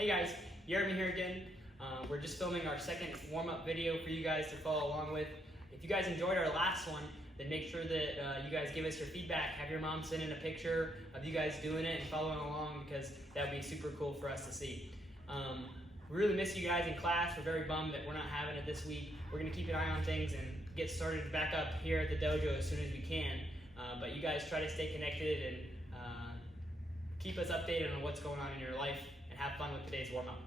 Hey guys, Jeremy here again. We're just filming our second warm-up video for you guys to follow along with. If you guys enjoyed our last one, then make sure that you guys give us your feedback. Have your mom send in a picture of you guys doing it and following along, because that would be super cool for us to see. We really miss you guys in class. We're very bummed that we're not having it this week. We're going to keep an eye on things and get started back up here at the dojo as soon as we can. But you guys try to stay connected and keep us updated on what's going on in your life, and have fun with today's warm-up.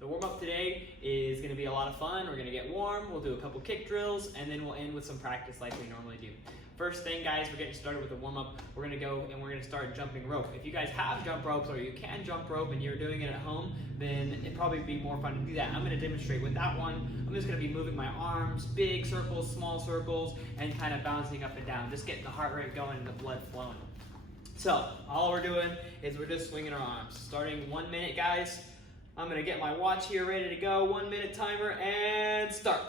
The warm-up today is going to be a lot of fun. We're going to get warm, we'll do a couple kick drills, and then we'll end with some practice like we normally do. First thing, guys, we're getting started with the warm-up. We're going to go and we're going to start jumping rope. If you guys have jump ropes or you can jump rope and you're doing it at home, then it'd probably be more fun to do that. I'm going to demonstrate with that one. I'm just going to be moving my arms, big circles, small circles, and kind of bouncing up and down, just getting the heart rate going and the blood flowing. So, all we're doing is we're just swinging our arms. Starting 1 minute, guys. I'm gonna get my watch here ready to go. 1 minute timer and start.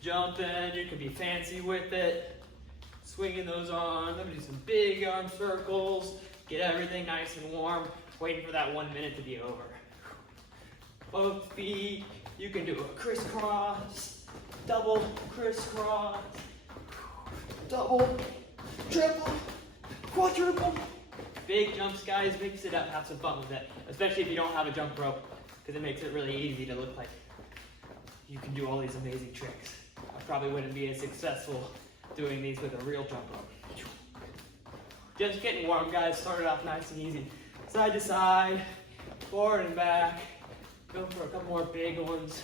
Jumping, you can be fancy with it. Swinging those arms. I'm gonna do some big arm circles. Get everything nice and warm. Waiting for that 1 minute to be over. Both feet. You can do a crisscross, double crisscross, double, triple, quadruple. Big jumps, guys. Mix it up. Have some fun with it. Especially if you don't have a jump rope, because it makes it really easy to look like you can do all these amazing tricks. I probably wouldn't be as successful doing these with a real jump rope. Just getting warm, guys. Start it off nice and easy. Side to side, forward and back. Go for a couple more big ones.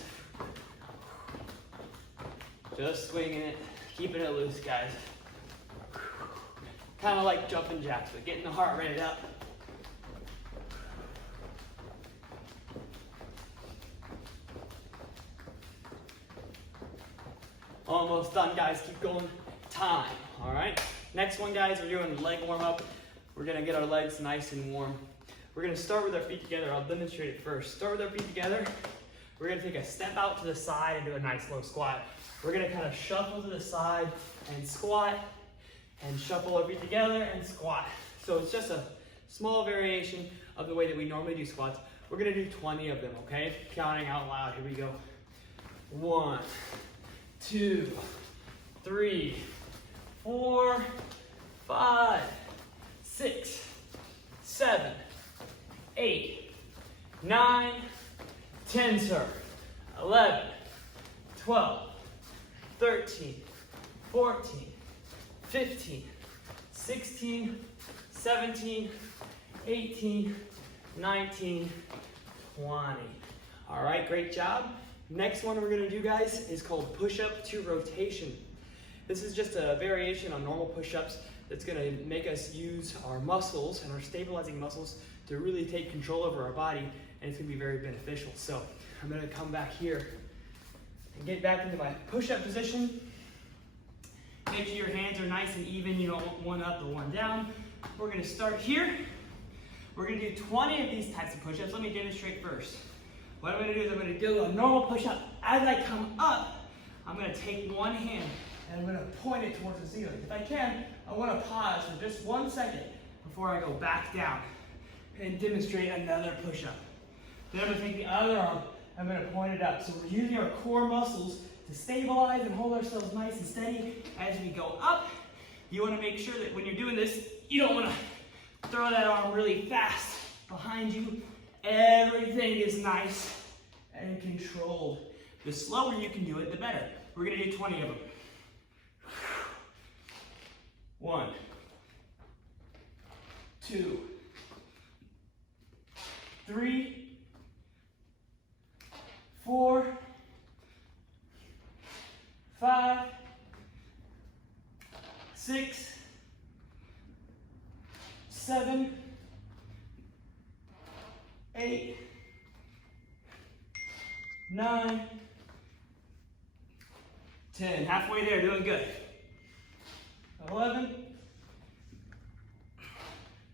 Just swinging it, keeping it loose, guys. Kind of like jumping jacks, but getting the heart rate up. Almost done, guys. Keep going. Time. All right. Next one, guys, we're doing leg warm up. We're going to get our legs nice and warm. We're going to start with our feet together. I'll demonstrate it first. Start with our feet together. We're going to take a step out to the side and do a nice low squat. We're going to kind of shuffle to the side and squat, and shuffle our feet together and squat. So it's just a small variation of the way that we normally do squats. We're gonna do 20 of them, okay? Counting out loud, here we go. 1, 2, 3, 4, 5, 6, 7, 8, 9, 10, sir. 11, 12, 13, 14, 15, 16, 17, 18, 19, 20. All right, great job. Next one we're gonna do, guys, is called push-up to rotation. This is just a variation on normal push-ups that's gonna make us use our muscles and our stabilizing muscles to really take control over our body, and it's gonna be very beneficial. So I'm gonna come back here and get back into my push-up position. Make sure your hands are nice and even. You don't want one up or one down. We're going to start here. We're going to do 20 of these types of push-ups. Let me demonstrate first. What I'm going to do is I'm going to do a normal push-up. As I come up, I'm going to take one hand and I'm going to point it towards the ceiling. If I can, I want to pause for just 1 second before I go back down and demonstrate another push-up. Then I'm going to take the other arm. I'm going to point it up. So we're using our core muscles to stabilize and hold ourselves nice and steady as we go up. You want to make sure that when you're doing this, you don't want to throw that arm really fast behind you. Everything is nice and controlled. The slower you can do it, the better. We're going to do 20 of them. 1, 2, 3, 4, 5, 6, 7, 8, 9, 10. Halfway there, doing good. 11,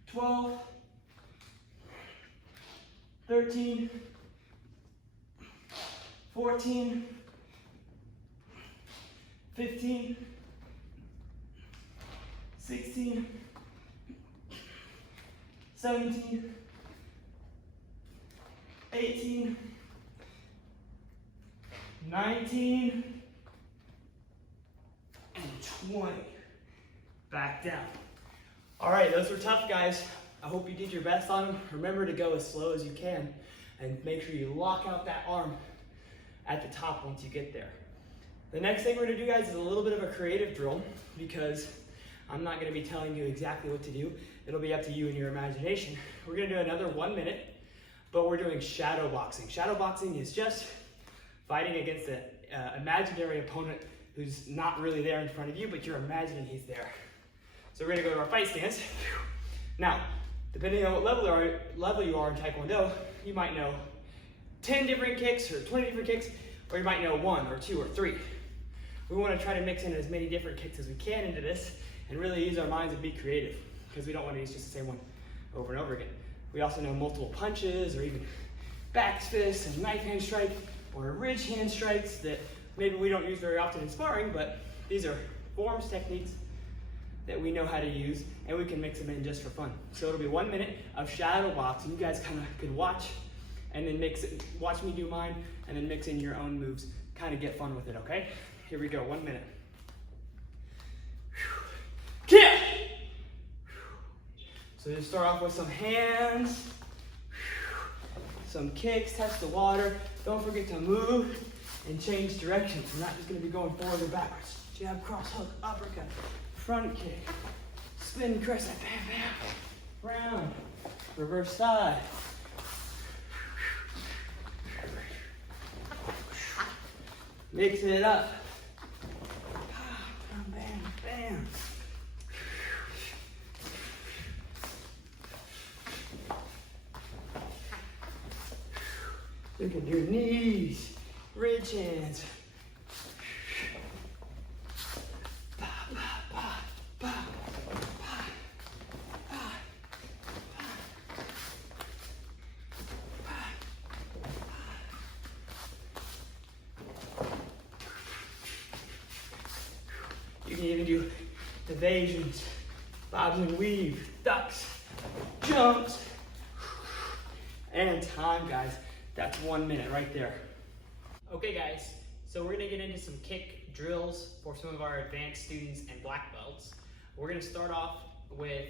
12, 13, 14, 15, 16, 17, 18, 19, and 20. Back down. All right, those were tough, guys. I hope you did your best on them. Remember to go as slow as you can and make sure you lock out that arm at the top once you get there. The next thing we're gonna do, guys, is a little bit of a creative drill because I'm not gonna be telling you exactly what to do. It'll be up to you and your imagination. We're gonna do another 1 minute, but we're doing shadow boxing. Shadow boxing is just fighting against an imaginary opponent who's not really there in front of you, but you're imagining he's there. So we're gonna go to our fight stance. Now, depending on what level you are in Taekwondo, you might know 10 different kicks or 20 different kicks, or you might know 1 or 2 or 3. We want to try to mix in as many different kicks as we can into this and really use our minds and be creative because we don't want to use just the same one over and over again. We also know multiple punches or even back fists and knife hand strike or ridge hand strikes that maybe we don't use very often in sparring, but these are forms, techniques that we know how to use and we can mix them in just for fun. So it'll be 1 minute of shadow boxing. You guys kind of can watch and then watch me do mine and then mix in your own moves. Kind of get fun with it, okay? Here we go, 1 minute. Kick! So just start off with some hands, some kicks, touch the water. Don't forget to move and change directions. We're not just gonna be going forward or backwards. Jab, cross, hook, uppercut, front kick, spin, crescent, bam, bam, round, reverse side. Mixing it up. Bam, bam, bam. Look at your knees, ridge hands. You can even do evasions, bobs and weave, ducks, jumps, and time, guys. That's 1 minute right there. Okay, guys, so we're gonna get into some kick drills for some of our advanced students and black belts. We're gonna start off with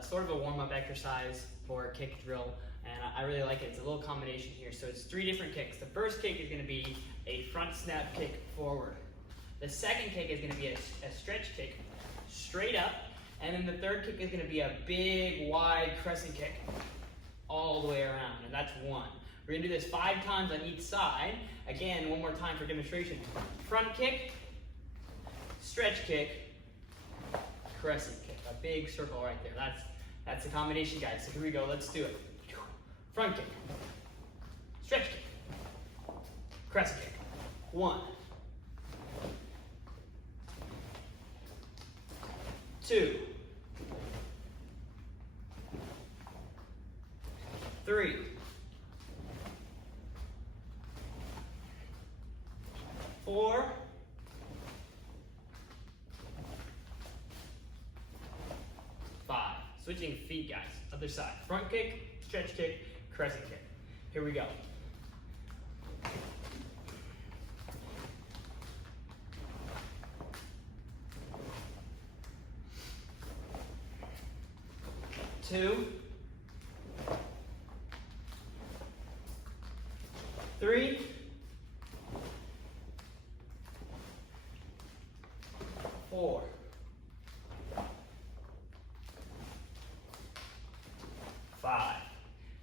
sort of a warm-up exercise for a kick drill, and I really like it. It's a little combination here. So it's 3 different kicks. The first kick is gonna be a front snap kick forward. The second kick is going to be a stretch kick straight up, and then the third kick is going to be a big, wide crescent kick all the way around, and that's 1. We're going to do this 5 times on each side. Again, one more time for demonstration. Front kick, stretch kick, crescent kick. A big circle right there. That's the combination, guys. So here we go. Let's do it. Front kick, stretch kick, crescent kick. 1. 2, 3, 4, 5. Switching feet, guys. Other side. Front kick, stretch kick, crescent kick. Here we go. Two, 3, 4, 5.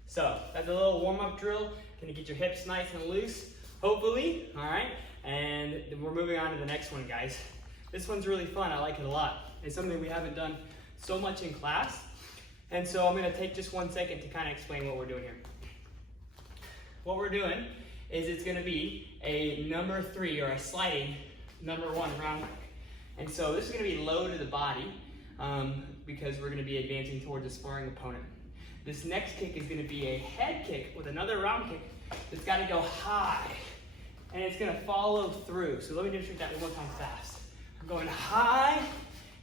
So that's a little warm-up drill. Gonna get your hips nice and loose, hopefully. All right, and we're moving on to the next one, guys. This one's really fun. I like it a lot. It's something we haven't done so much in class. And so I'm going to take just 1 second to kind of explain what we're doing here. What we're doing is it's going to be a number 3 or a sliding number 1 round kick. And so this is going to be low to the body because we're going to be advancing towards a sparring opponent. This next kick is going to be a head kick with another round kick that's got to go high. And it's going to follow through. So let me demonstrate that one more time fast. I'm going high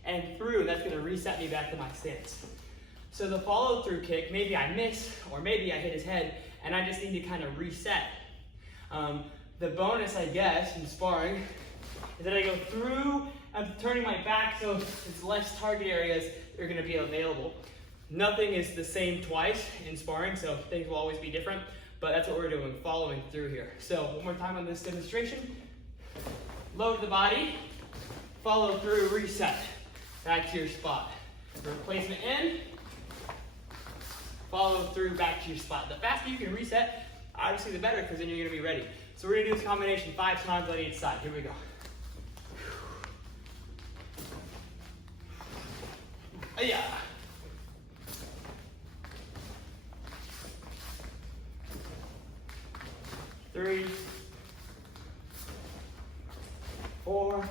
and through. That's going to reset me back to my stance. So the follow through kick, maybe I miss or maybe I hit his head and I just need to kind of reset. The bonus, I guess, in sparring is that I go through, I'm turning my back so it's less target areas that are going to be available. Nothing is the same twice in sparring, so things will always be different, but that's what we're doing, following through here. So one more time on this demonstration. Load the body, follow through, reset, back to your spot. Replacement in, follow through, back to your spot. The faster you can reset, obviously the better, because then you're going to be ready. So we're going to do this combination 5 times on each side. Here we go. Yeah. 3, 4,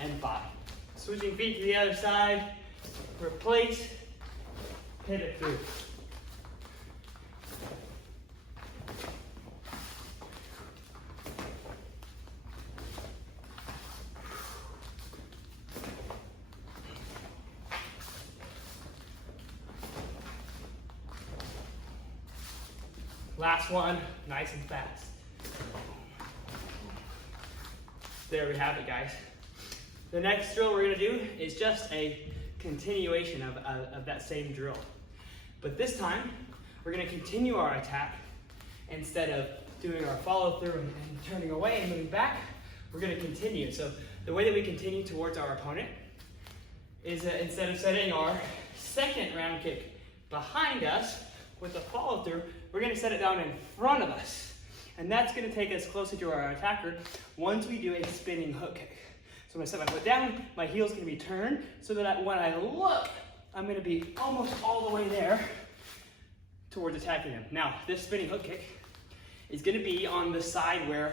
and 5. Switching feet to the other side, replace, pivot through. Last one, nice and fast. There we have it, guys. The next drill we're gonna do is just a continuation of that same drill. But this time, we're gonna continue our attack. Instead of doing our follow through and turning away and moving back, we're gonna continue. So the way that we continue towards our opponent is that instead of setting our second round kick behind us with a follow through, we're gonna set it down in front of us. And that's gonna take us closer to our attacker once we do a spinning hook kick. So I'm gonna set my foot down, my heel's gonna be turned, so that when I look, I'm gonna be almost all the way there towards attacking them. Now, this spinning hook kick is gonna be on the side where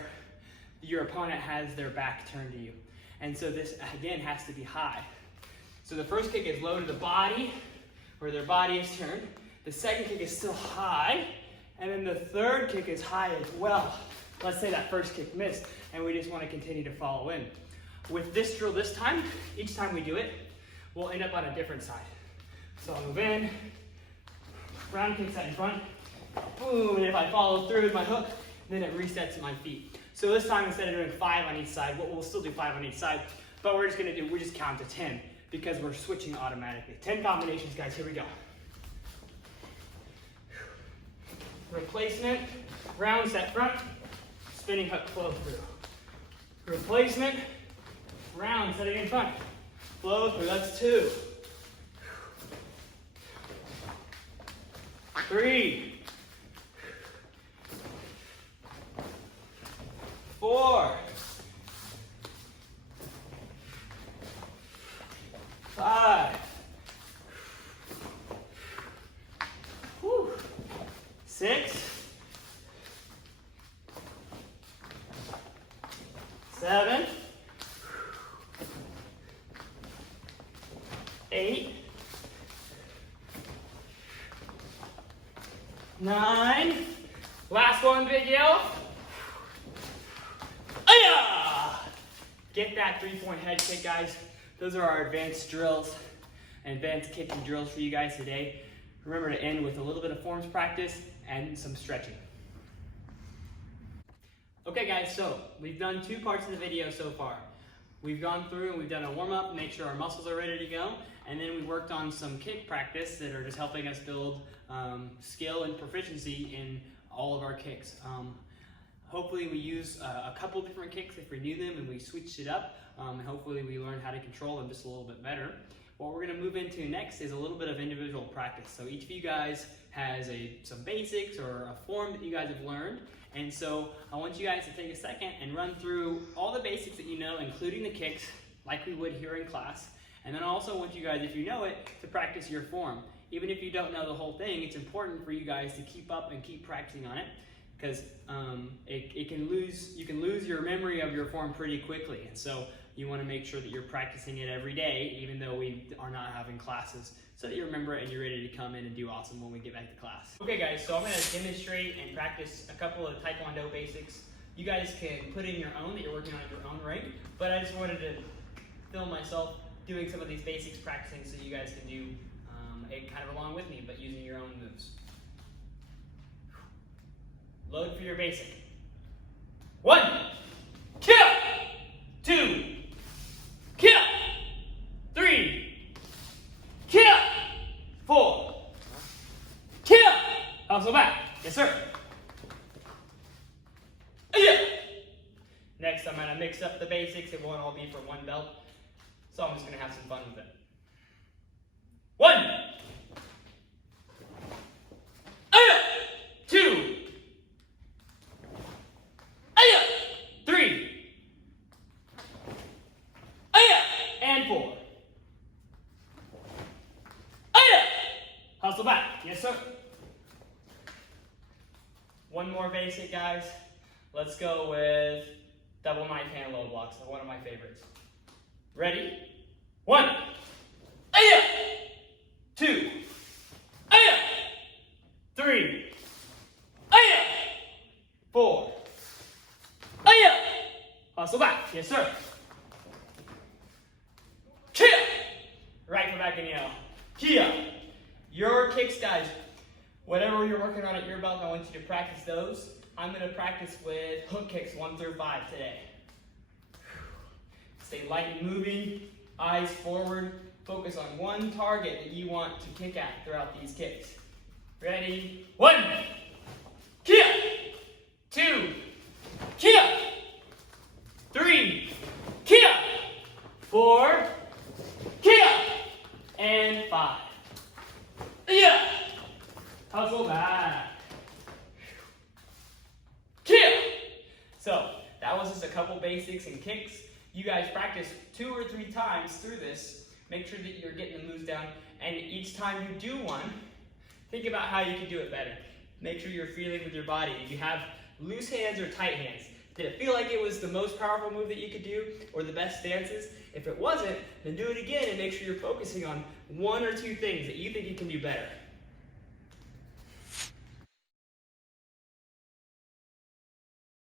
your opponent has their back turned to you. And so this, again, has to be high. So the first kick is low to the body, where their body is turned. The second kick is still high, and then the third kick is high as well. Let's say that first kick missed, and we just want to continue to follow in. With this drill this time, each time we do it, we'll end up on a different side. So I'll move in, round kick set in front, boom, and if I follow through with my hook, then it resets my feet. So this time, instead of doing 5 on each side, we'll still do 5 on each side, but we just count to 10 because we're switching automatically. 10 combinations, guys, here we go. Replacement, round set front, spinning hook flow through. Replacement, round setting in front, flow through, that's 2. 3, 4, 5, 6, 7, 8, 9. Last one, big yell. Get that 3-point head kick, guys. Those are our advanced drills and advanced kicking drills for you guys today. Remember to end with a little bit of forms practice and some stretching. Okay guys, so we've done 2 parts of the video so far. We've gone through and we've done a warm-up, make sure our muscles are ready to go, and then we worked on some kick practice that are just helping us build skill and proficiency in all of our kicks. Hopefully we use a couple different kicks if we knew them and we switched it up, and hopefully we learned how to control them just a little bit better. What we're going to move into next is a little bit of individual practice. So each of you guys has some basics or a form that you guys have learned. And so I want you guys to take a second and run through all the basics that you know, including the kicks, like we would here in class. And then I also want you guys, if you know it, to practice your form. Even if you don't know the whole thing, it's important for you guys to keep up and keep practicing on it, because you can lose your memory of your form pretty quickly. And so you want to make sure that you're practicing it every day, even though we are not having classes, so that you remember it and you're ready to come in and do awesome when we get back to class. Okay guys, so I'm going to demonstrate and practice a couple of Taekwondo basics. You guys can put in your own that you're working on at your own rate, but I just wanted to film myself doing some of these basics practicing so you guys can do kind of along with me, but using your own moves. Load for your basic. 1, kill, 2, kill, 3, kill, 4, kill. Hustle back. Yes, sir. Yeah. Next, I'm going to mix up the basics. It won't all be for one belt. So I'm just going to have some fun with it. 1, 2, 3, and 4. Hustle back. Yes, sir. One more basic, guys. Let's go with double knife hand low blocks. They're one of my favorites. Ready? 1, 2, 3, 4. Hustle back. Yes, sir. Kill. Right foot back in the L. Kill. Your kicks, guys. Whatever you're working on at your belt, I want you to practice those. I'm going to practice with hook kicks 1 through 5 today. Stay light and moving, eyes forward. Focus on one target that you want to kick at throughout these kicks. Ready? 1, kill. 2, kill. 3, kill. 4, kill. And 5. Yeah. Hustle back. Kill. So that was just a couple basics and kicks. You guys practice 2 or 3 times through this. Make sure that you're getting the moves down. And each time you do one, think about how you can do it better. Make sure you're feeling with your body. If you have loose hands or tight hands, did it feel like it was the most powerful move that you could do or the best stances? If it wasn't, then do it again and make sure you're focusing on 1 or 2 things that you think you can do better.